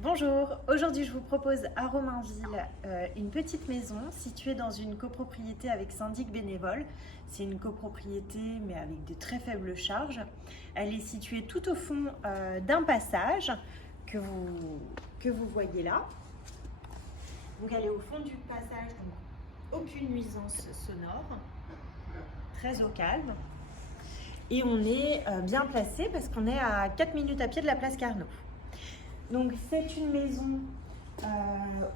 Bonjour, aujourd'hui je vous propose à Romainville une petite maison située dans une copropriété avec syndic bénévole. C'est une copropriété mais avec de très faibles charges. Elle est située tout au fond d'un passage que vous voyez là. Donc elle est au fond du passage, donc aucune nuisance sonore, très au calme. Et on est bien placé parce qu'on est à 4 minutes à pied de la place Carnot. Donc c'est une maison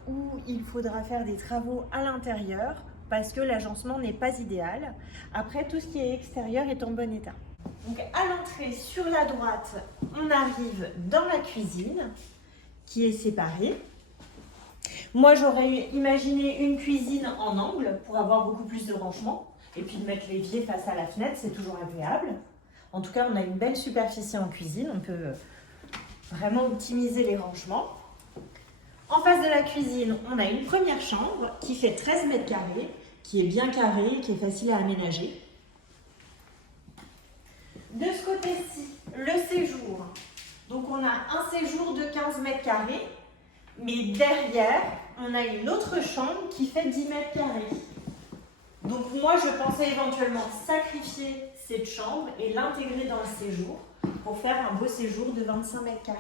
où il faudra faire des travaux à l'intérieur parce que l'agencement n'est pas idéal. Après, tout ce qui est extérieur est en bon état. Donc à l'entrée, sur la droite, on arrive dans la cuisine qui est séparée. Moi, j'aurais imaginé une cuisine en angle pour avoir beaucoup plus de rangement. Et puis de mettre l'évier face à la fenêtre, c'est toujours agréable. En tout cas, on a une belle superficie en cuisine. On peut vraiment optimiser les rangements. En face de la cuisine, on a une première chambre qui fait 13 mètres carrés, qui est bien carrée, qui est facile à aménager. De ce côté-ci, le séjour. Donc on a un séjour de 15 mètres carrés, mais derrière, on a une autre chambre qui fait 10 mètres carrés. Donc moi, je pensais éventuellement sacrifier cette chambre et l'intégrer dans le séjour pour faire un beau séjour de 25 mètres carrés.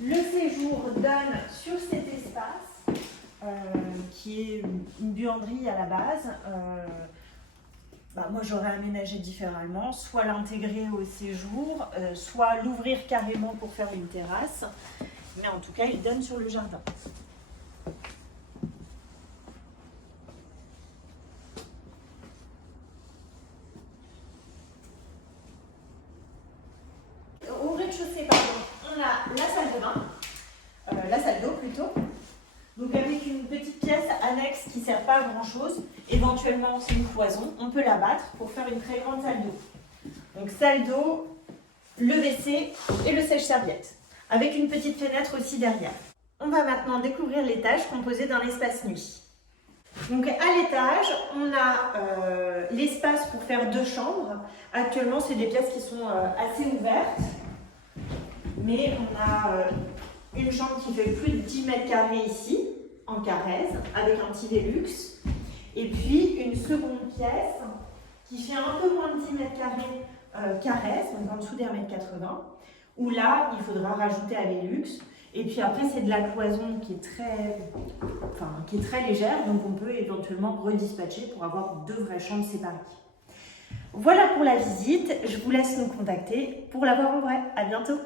Le séjour donne sur cet espace, qui est une buanderie à la base. Moi, j'aurais aménagé différemment, soit l'intégrer au séjour, soit l'ouvrir carrément pour faire une terrasse. Mais en tout cas, il donne sur le jardin. Au rez-de-chaussée, on a la salle de bain, la salle d'eau plutôt. Donc avec une petite pièce annexe qui ne sert pas à grand chose, éventuellement c'est une cloison, on peut la battre pour faire une très grande salle d'eau. Donc salle d'eau, le WC et le sèche-serviette, avec une petite fenêtre aussi derrière. On va maintenant découvrir l'étage composé d'un espace nuit. Donc à l'étage, on a l'espace pour faire 2 chambres. Actuellement, c'est des pièces qui sont assez ouvertes, mais on a une chambre qui fait plus de 10 mètres carrés ici, en carrez, avec un petit Velux. Et puis une seconde pièce qui fait un peu moins de 10 mètres carrés carrez, donc en dessous des 1,80 m, où là, il faudra rajouter un Velux. Et puis après, c'est de la cloison qui est très légère, donc on peut éventuellement redispatcher pour avoir 2 vraies chambres séparées. Voilà pour la visite, je vous laisse nous contacter pour la voir en vrai. À bientôt!